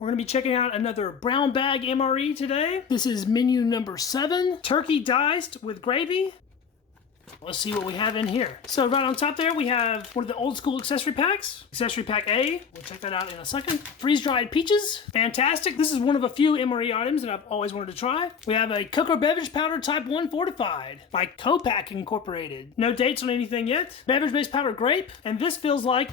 We're going to be checking out another brown bag MRE today. This is menu number 7, turkey diced with gravy. Let's see what we have in here. So right on top there, we have one of the old school accessory packs. Accessory pack A, we'll check that out in a second. Freeze-dried peaches, fantastic. This is one of a few MRE items that I've always wanted to try. We have a cocoa beverage powder type 1 fortified by Copac Incorporated. No dates on anything yet. Beverage-based powder grape, and this feels like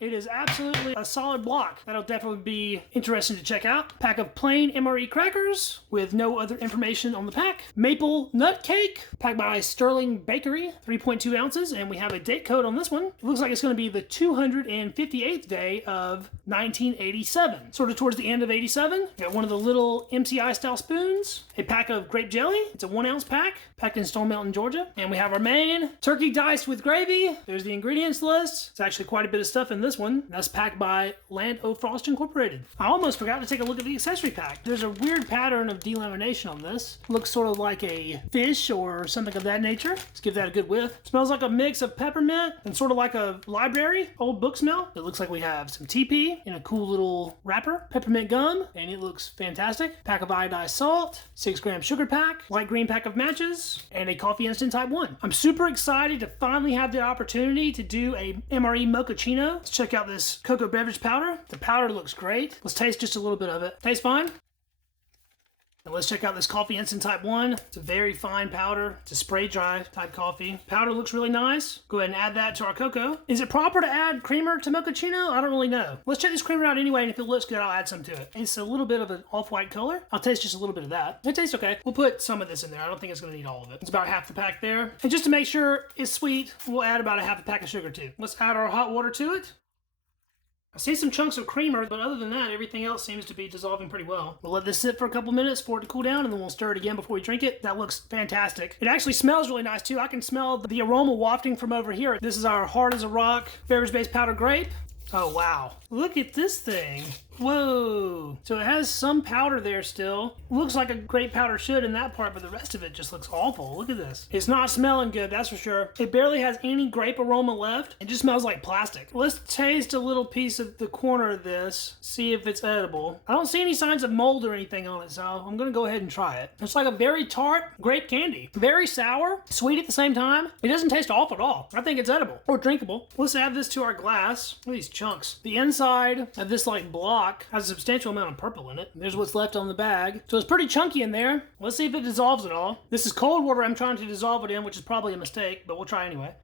it is absolutely a solid block. That'll definitely be interesting to check out. Pack of plain MRE crackers with no other information on the pack. Maple nut cake, packed by Sterling Bakery, 3.2 ounces, and we have a date code on this one. It looks like it's going to be the 258th day of 1987. Sort of towards the end of 87. Got one of the little MCI style spoons. A pack of grape jelly. It's a 1 ounce pack, packed in Stone Mountain, Georgia. And we have our main turkey diced with gravy. There's the ingredients list. It's actually quite a bit of stuff in this one. That's packed by Land O'Frost Incorporated. I almost forgot to take a look at the accessory pack. There's a weird pattern of delamination on this. Looks sort of like a fish or something of that nature. Let's give that a good whiff. Smells like a mix of peppermint and sort of like a library, old book smell. It looks like we have some TP in a cool little wrapper, peppermint gum, and it looks fantastic. Pack of iodized salt, 6-gram sugar pack, light green pack of matches, and a coffee instant type 1. I'm super excited to finally have the opportunity to do a MRE mochaccino. Let's check out this cocoa beverage powder. The powder looks great. Let's taste just a little bit of it. Tastes fine. And let's check out this coffee instant type 1. It's a very fine powder. It's a spray dry type coffee. Powder looks really nice. Go ahead and add that to our cocoa. Is it proper to add creamer to mochaccino? I don't really know. Let's check this creamer out anyway, and if it looks good, I'll add some to it. It's a little bit of an off-white color. I'll taste just a little bit of that. It tastes okay. We'll put some of this in there. I don't think it's going to need all of it. It's about half the pack there. And just to make sure it's sweet, we'll add about a half a pack of sugar too. Let's add our hot water to it. I see some chunks of creamer, but other than that, everything else seems to be dissolving pretty well. We'll let this sit for a couple minutes for it to cool down, and then we'll stir it again before we drink it. That looks fantastic. It actually smells really nice too. I can smell the aroma wafting from over here. This is our hard as a rock beverage-based powder grape. Oh wow, look at this thing. Whoa. So it has some powder there still. Looks like a grape powder should in that part, but the rest of it just looks awful. Look at this. It's not smelling good, that's for sure. It barely has any grape aroma left. It just smells like plastic. Let's taste a little piece of the corner of this, see if it's edible. I don't see any signs of mold or anything on it, so I'm gonna go ahead and try it. It's like a very tart grape candy. Very sour, sweet at the same time. It doesn't taste off at all. I think it's edible or drinkable. Let's add this to our glass. Look at these chunks. The inside of this like block has a substantial amount of purple in it. There's what's left on the bag. So it's pretty chunky in there. Let's see if it dissolves at all. This is cold water I'm trying to dissolve it in, which is probably a mistake, but we'll try anyway.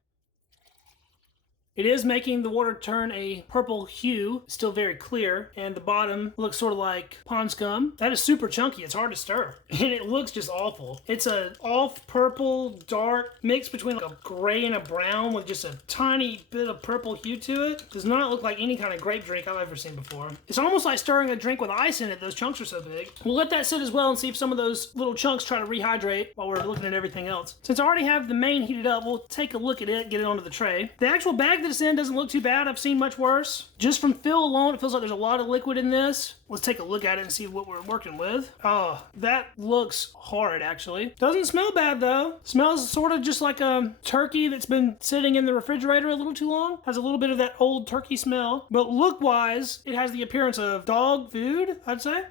It is making the water turn a purple hue, still very clear, and the bottom looks sort of like pond scum. That is super chunky, it's hard to stir, and it looks just awful. It's a off purple, dark mix between like a gray and a brown with just a tiny bit of purple hue to it. Does not look like any kind of grape drink I've ever seen before. It's almost like stirring a drink with ice in it, those chunks are so big. We'll let that sit as well and see if some of those little chunks try to rehydrate while we're looking at everything else. Since I already have the main heated up, we'll take a look at it, get it onto the tray. The actual bag that it's in doesn't look too bad. I've seen much worse. Just from feel alone, it feels like there's a lot of liquid in this. Let's take a look at it and see what we're working with. Oh, that looks horrid actually. Doesn't smell bad though. Smells sort of just like a turkey that's been sitting in the refrigerator a little too long. Has a little bit of that old turkey smell. But look-wise, it has the appearance of dog food, I'd say.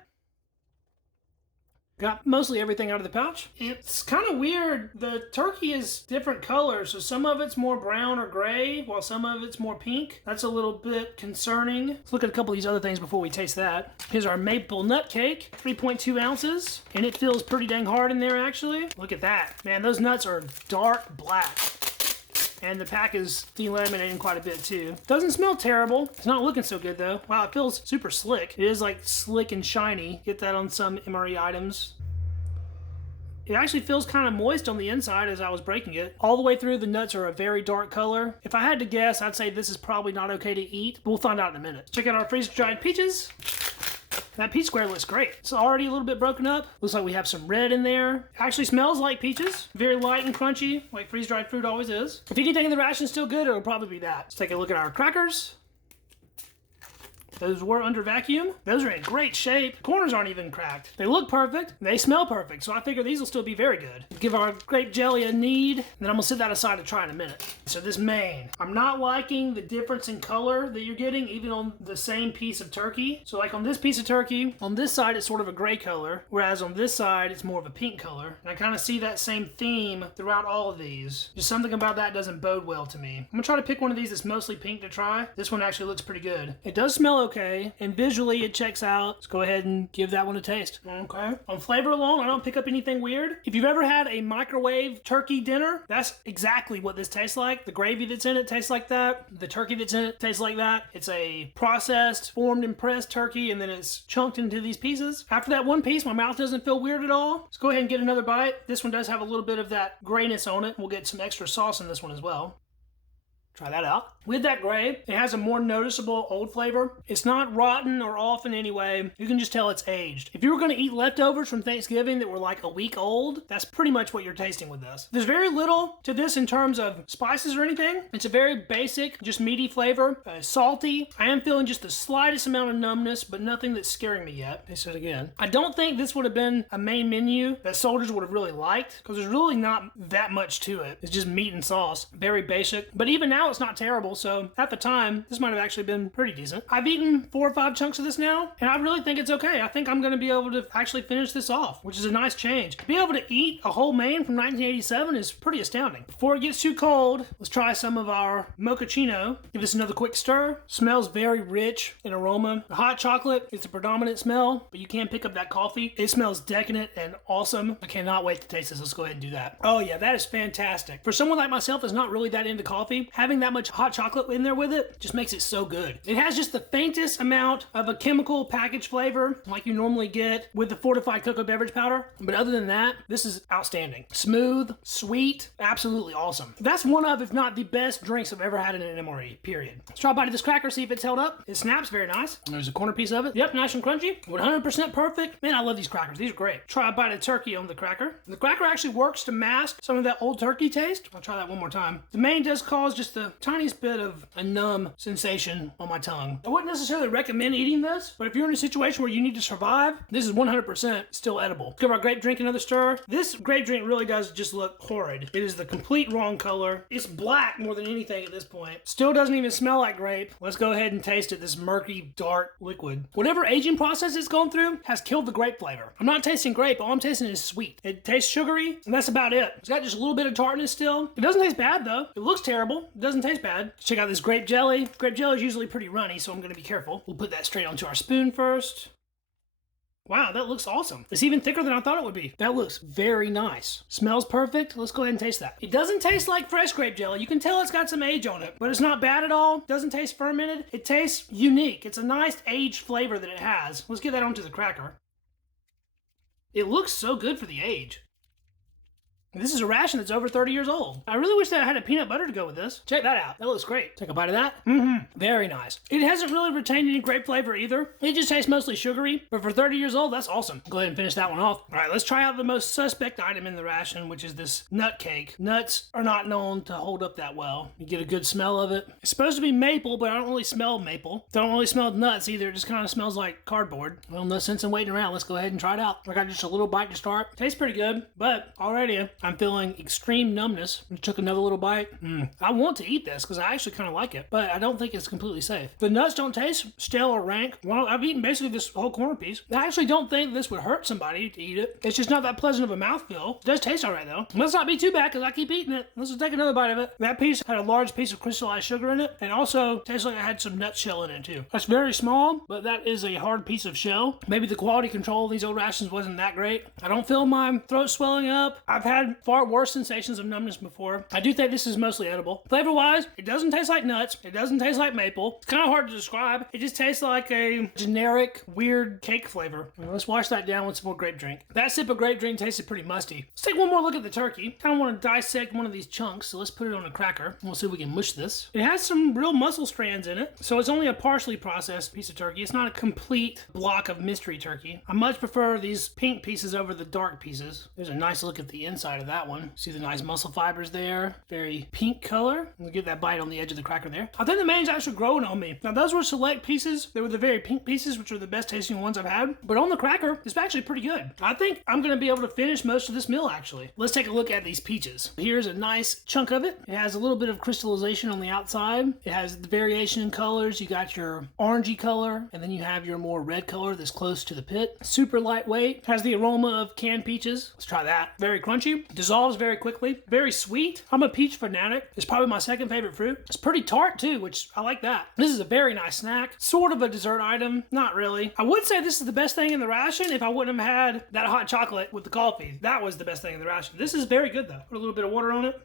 Got mostly everything out of the pouch. It's kind of weird. The turkey is different colors, so some of it's more brown or gray, while some of it's more pink. That's a little bit concerning. Let's look at a couple of these other things before we taste that. Here's our maple nut cake, 3.2 ounces, and it feels pretty dang hard in there actually. Look at that. Man, those nuts are dark black. And the pack is delaminating quite a bit too. Doesn't smell terrible. It's not looking so good though. Wow, it feels super slick. It is like slick and shiny. Get that on some MRE items. It actually feels kind of moist on the inside as I was breaking it. All the way through, the nuts are a very dark color. If I had to guess, I'd say this is probably not okay to eat, but we'll find out in a minute. Check out our freeze-dried peaches. That peach square looks great. It's already a little bit broken up. Looks like we have some red in there. Actually smells like peaches. Very light and crunchy, like freeze-dried fruit always is. If anything in the ration's still good, it'll probably be that. Let's take a look at our crackers. Those were under vacuum. Those are in great shape. Corners aren't even cracked. They look perfect. They smell perfect. So I figure these will still be very good. Give our grape jelly a knead, and then I'm gonna set that aside to try in a minute. So this main, I'm not liking the difference in color that you're getting even on the same piece of turkey. So like on this piece of turkey, on this side it's sort of a gray color, whereas on this side it's more of a pink color. And I kind of see that same theme throughout all of these. Just something about that doesn't bode well to me. I'm gonna try to pick one of these that's mostly pink to try. This one actually looks pretty good. It does smell okay, and visually it checks out. Let's go ahead and give that one a taste. Okay. On flavor alone, I don't pick up anything weird. If you've ever had a microwave turkey dinner, that's exactly what this tastes like. The gravy that's in it tastes like that. The turkey that's in it tastes like that. It's a processed, formed and pressed turkey, and then it's chunked into these pieces. After that one piece, my mouth doesn't feel weird at all. Let's go ahead and get another bite. This one does have a little bit of that grayness on it. We'll get some extra sauce in this one as well. Try that out. With that gray, it has a more noticeable old flavor. It's not rotten or off in any way. You can just tell it's aged. If you were going to eat leftovers from Thanksgiving that were like a week old, that's pretty much what you're tasting with this. There's very little to this in terms of spices or anything. It's a very basic, just meaty flavor. Salty. I am feeling just the slightest amount of numbness, but nothing that's scaring me yet. Taste it again. I don't think this would have been a main menu that soldiers would have really liked, because there's really not that much to it. It's just meat and sauce. Very basic. But even now, it's not terrible, so at the time, this might have actually been pretty decent. I've eaten 4 or 5 chunks of this now, and I really think it's okay. I think I'm going to be able to actually finish this off, which is a nice change. To be able to eat a whole main from 1987 is pretty astounding. Before it gets too cold, let's try some of our mochaccino. Give this another quick stir. Smells very rich in aroma. The hot chocolate is the predominant smell, but you can pick up that coffee. It smells decadent and awesome. I cannot wait to taste this. Let's go ahead and do that. Oh yeah, that is fantastic. For someone like myself that's not really that into coffee, having that much hot chocolate in there with it just makes it so good. It has just the faintest amount of a chemical package flavor like you normally get with the fortified cocoa beverage powder, but other than that, this is outstanding. Smooth, sweet, absolutely awesome. That's one of, if not the best drinks I've ever had in an MRE, period. Let's try a bite of this cracker, see if it's held up. It snaps very nice. There's a corner piece of it. Yep, nice and crunchy. 100% perfect. Man, I love these crackers. These are great. Try a bite of turkey on the cracker. The cracker actually works to mask some of that old turkey taste. I'll try that one more time. The main does cause just the tiniest bit of a numb sensation on my tongue. I wouldn't necessarily recommend eating this, but if you're in a situation where you need to survive, this is 100% still edible. Give our grape drink another stir. This grape drink really does just look horrid. It is the complete wrong color. It's black more than anything at this point. Still doesn't even smell like grape. Let's go ahead and taste it, this murky, dark liquid. Whatever aging process it's gone through has killed the grape flavor. I'm not tasting grape, all I'm tasting is sweet. It tastes sugary, and that's about it. It's got just a little bit of tartness still. It doesn't taste bad though. It looks terrible. It doesn't taste bad. Check out this grape jelly. Grape jelly is usually pretty runny, so I'm going to be careful. We'll put that straight onto our spoon first. Wow, that looks awesome. It's even thicker than I thought it would be. That looks very nice. Smells perfect. Let's go ahead and taste that. It doesn't taste like fresh grape jelly. You can tell it's got some age on it, but it's not bad at all. Doesn't taste fermented. It tastes unique. It's a nice aged flavor that it has. Let's get that onto the cracker. It looks so good for the age. This is a ration that's over 30 years old. I really wish that I had a peanut butter to go with this. Check that out. That looks great. Take a bite of that. Very nice. It hasn't really retained any grape flavor either. It just tastes mostly sugary, but for 30 years old, that's awesome. Go ahead and finish that one off. All right, let's try out the most suspect item in the ration, which is this nut cake. Nuts are not known to hold up that well. You get a good smell of it. It's supposed to be maple, but I don't really smell maple. Don't really smell nuts either. It just kind of smells like cardboard. Well, no sense in waiting around. Let's go ahead and try it out. I got just a little bite to start. Tastes pretty good, but already I'm feeling extreme numbness. I took another little bite. I want to eat this because I actually kind of like it, but I don't think it's completely safe. The nuts don't taste stale or rank. Well, I've eaten basically this whole corner piece. I actually don't think this would hurt somebody to eat it. It's just not that pleasant of a mouthfeel. It does taste all right though. Let's not be too bad because I keep eating it. Let's just take another bite of it. That piece had a large piece of crystallized sugar in it, and also tastes like it had some nut shell in it too. That's very small, but that is a hard piece of shell. Maybe the quality control of these old rations wasn't that great. I don't feel my throat swelling up. I've had far worse sensations of numbness before. I do think this is mostly edible. Flavor-wise, it doesn't taste like nuts. It doesn't taste like maple. It's kind of hard to describe. It just tastes like a generic, weird cake flavor. Let's wash that down with some more grape drink. That sip of grape drink tasted pretty musty. Let's take one more look at the turkey. Kind of want to dissect one of these chunks, so let's put it on a cracker. We'll see if we can mush this. It has some real muscle strands in it, so it's only a partially processed piece of turkey. It's not a complete block of mystery turkey. I much prefer these pink pieces over the dark pieces. There's a nice look at the inside of of that one. See the nice muscle fibers there. Very pink color. We'll get that bite on the edge of the cracker there. I think the main's actually growing on me. Now those were select pieces. They were the very pink pieces, which are the best tasting ones I've had. But on the cracker, it's actually pretty good. I think I'm going to be able to finish most of this meal actually. Let's take a look at these peaches. Here's a nice chunk of it. It has a little bit of crystallization on the outside. It has the variation in colors. You got your orangey color, and then you have your more red color that's close to the pit. Super lightweight. Has the aroma of canned peaches. Let's try that. Very crunchy. Dissolves very quickly. Very sweet. I'm a peach fanatic. It's probably my second favorite fruit. It's pretty tart too, which I like that. This is a very nice snack. Sort of a dessert item. Not really. I would say this is the best thing in the ration if I wouldn't have had that hot chocolate with the coffee. That was the best thing in the ration. This is very good though. Put a little bit of water on it.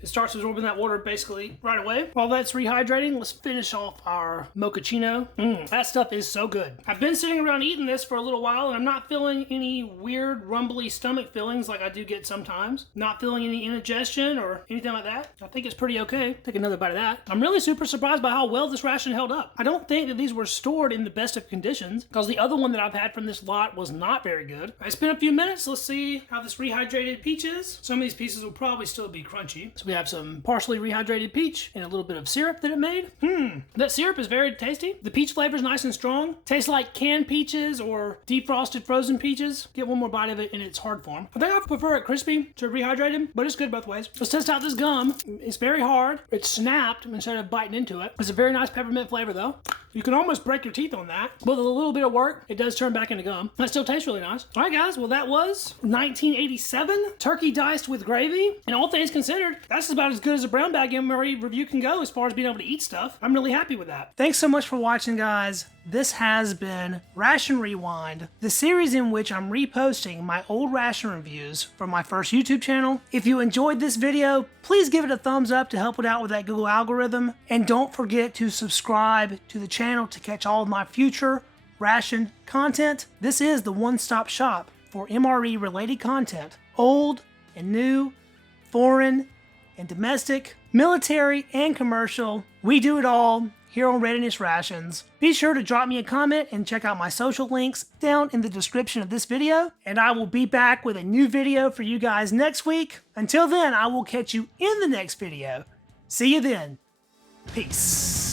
It starts absorbing that water basically right away. While that's rehydrating, let's finish off our mochaccino. That stuff is so good. I've been sitting around eating this for a little while and I'm not feeling any weird rumbly stomach feelings like I do get sometimes. Not feeling any indigestion or anything like that. I think it's pretty okay. Take another bite of that. I'm really super surprised by how well this ration held up. I don't think that these were stored in the best of conditions because the other one that I've had from this lot was not very good. It's been a few minutes. Let's see how this rehydrated peach is. Some of these pieces will probably still be crunchy. So we have some partially rehydrated peach and a little bit of syrup that it made. That syrup is very tasty. The peach flavor is nice and strong. Tastes like canned peaches or defrosted frozen peaches. Get one more bite of it in its hard form. I think I prefer it crispy to rehydrated, but it's good both ways. Let's test out this gum. It's very hard. It's snapped instead of biting into it. It's a very nice peppermint flavor though. You can almost break your teeth on that. With a little bit of work, it does turn back into gum. That still tastes really nice. All right, guys. Well, that was 1987 turkey diced with gravy. And all things considered, that's about as good as a brown bag MRE review can go as far as being able to eat stuff. I'm really happy with that. Thanks so much for watching, guys. This has been Ration Rewind, the series in which I'm reposting my old ration reviews from my first YouTube channel. If you enjoyed this video, please give it a thumbs up to help it out with that Google algorithm. And don't forget to subscribe to the channel to catch all of my future ration content. This is the one-stop shop for MRE related content, old and new, foreign and domestic, military and commercial. We do it all here on Readiness Rations. Be sure to drop me a comment and check out my social links down in the description of this video. And I will be back with a new video for you guys next week. Until then, I will catch you in the next video. See you then. Peace.